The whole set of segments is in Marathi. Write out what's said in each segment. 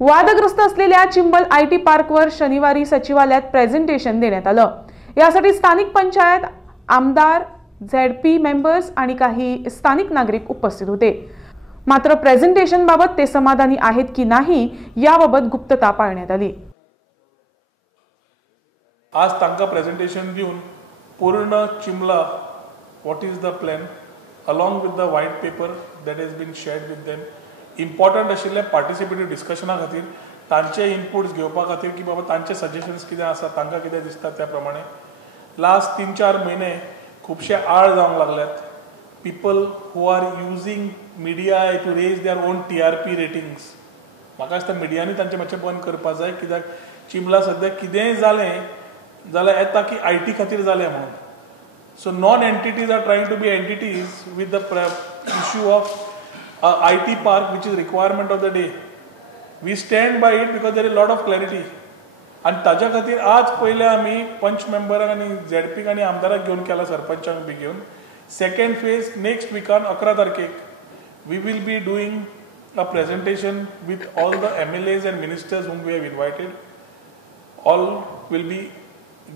वादग्रस्त असलेल्या चिंबल आयटी पार्कवर शनिवारी सचिवालयात प्रेझेंटेशन देण्यात आलं। यासाठी स्थानिक पंचायत, आमदार, झेडपी मेंबर्स आणि काही स्थानिक नागरिक उपस्थित होते। मात्र प्रेझेंटेशन बाबत ते समाधानी आहेत की नाही याबाबत गुप्तता पाळण्यात आली। आज तांका प्रेझेंटेशन घेऊन पूर्ण चिंबला what is the plan along with the white paper that has been shared with them important आशिल्ले पार्टिसिपेटिव्ह डिस्कशना खातीर तांचे इनपुट्स घेवपा खातीर की बाबा तांचे सजेशन्स कितें आसा तांकां कितें दिसता त्या प्रमाणे लास्ट 3-4 म्हयने खुबशे आळ जावंक लागल्यात। People who are using media to raise their own TRP ratings म्हाका दिसता मिडियांनी तांचे मातशें बंद करपा जाय कित्याक चिंबला सद्या कितेंय जालें जाल्यार येता की IT खातीर जालें म्हणून। So non-entities are trying to be entities with the issue of IT park, which is requirement of the day. We stand by it because there is a lot of clarity. आणि ताज्या खातीर आज पहिले आमी पंच मेंबरांक आनी झेडपीक आनी आमदाराक घेवन केला, सरपंचांक बी घेवन। सेकंड फेज नेक्स्ट विकान 11 तारखेक we will be doing a presentation with all the MLAs and ministers whom we have invited. All will be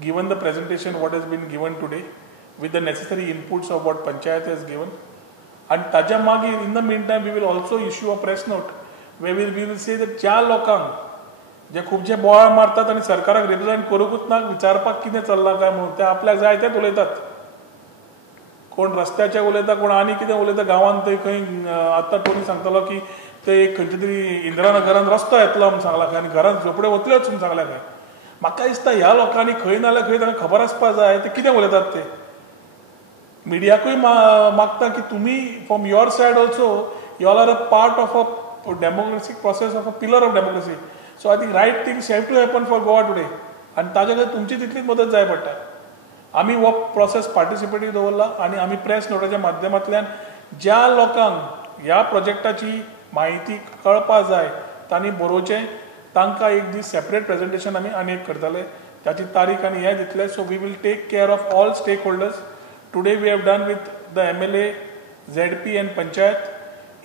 given the presentation what has been given today with the necessary inputs of what Panchayat has given. And ताज्या मागीर in the meantime we will also issue a press note where we will say that ज्या लोकांक जे खूबशे बोळा मारतात आनी सरकाराक रिप्रेझेंट करूंकूच ना विचारपाक कितें चल्लां काय म्हणून ते आपल्याक जाय तेच उलयतात। कोण रस्त्याचे उलयता, कोण आनी कितें उलयता। गांवांत थंय खंय आतां टोनी सांगतालो की ते एक खंयच्या तरी इंदिरानगरान रस्तो येतलो म्हणून सांगला खंय आनी घरांत झोपड्यो वतल्योच म्हणून सांगल्या खंय। म्हाका दिसता ह्या लोकांनी खंय नाल्यार खंय तांकां खबर आसपा जाय ते कितें उलयतात ते। मिडियाकूय मागता की तुम्ही from your side also you all are a part of a democratic process of a pillar of democracy. So I think right things have to happen for Goa today आनी ताजे खातीर तुमची तितलीच मदत जाय पडटा। आमी हो प्रोसेस पार्टिसिपेटीव दवरला आनी आमी प्रेस नोटाच्या माध्यमांतल्यान ज्या लोकांक ह्या प्रोजेक्टाची म्हायती कळपा जाय तांणी बरोवचें। तांकां एक दीस सेपरेट प्रेझेंटेशन आमी आनी एक करतले, ताची तारीख आनी हें दितले। So we will take care of all stakeholders. Today we have done with the MLA, ZP and Panchayat.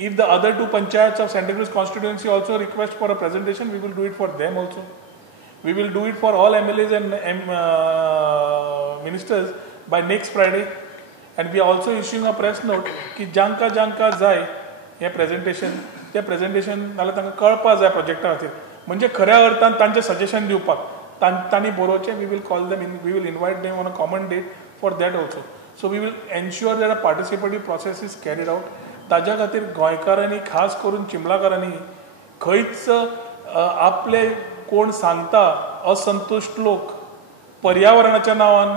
If the other two Panchayats of Santa Cruz constituency also request for a presentation, we will do it for them also. We will do it for all MLAs and ministers by next Friday. And we are also issuing a press note कि janka जाय हे presentation, ते presentation नाल्यार तांकां कळपा जाय प्रोजेक्टा खातीर म्हणजे खऱ्या अर्थान तांचे सजेशन दिवपाक तांणी बरोवचें। We will call them in, we will invite them on a common date for that also. So we will ensure that a participative process is carried out. ताज्या खातीर गोंयकारांनी खास करून चिंबलाकारांनी खंयच आपले कोण सांगता असंतुश्ट लोक पर्यावरणाच्या नांवान,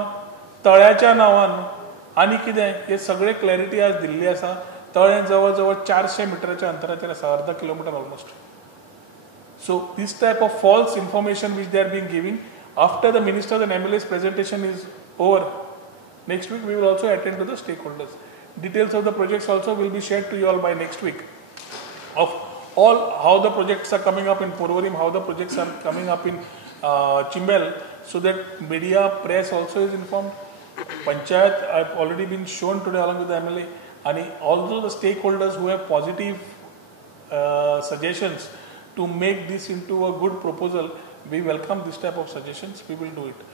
तळ्याच्या नांवान आनी कितें हे सगळे क्लॅरिटी आज दिल्ली आसा। तळें जवळ जवळ 400 मिटराच्या अंतराचेर आसा, अर्धा kilometre almost. So this type of false information which they are being giving after the ministers and MLAs presentation is over. Next week we will also attend to the stakeholders. Details of the projects also will be shared to you all by next week of all how the projects are coming up in Porvorim, how the projects are coming up in Chimbel, so that media press also is informed. Panchayat I have already been shown today along with the MLA and also the stakeholders who have positive suggestions to make this into a good proposal. We welcome this type of suggestions. We will do it.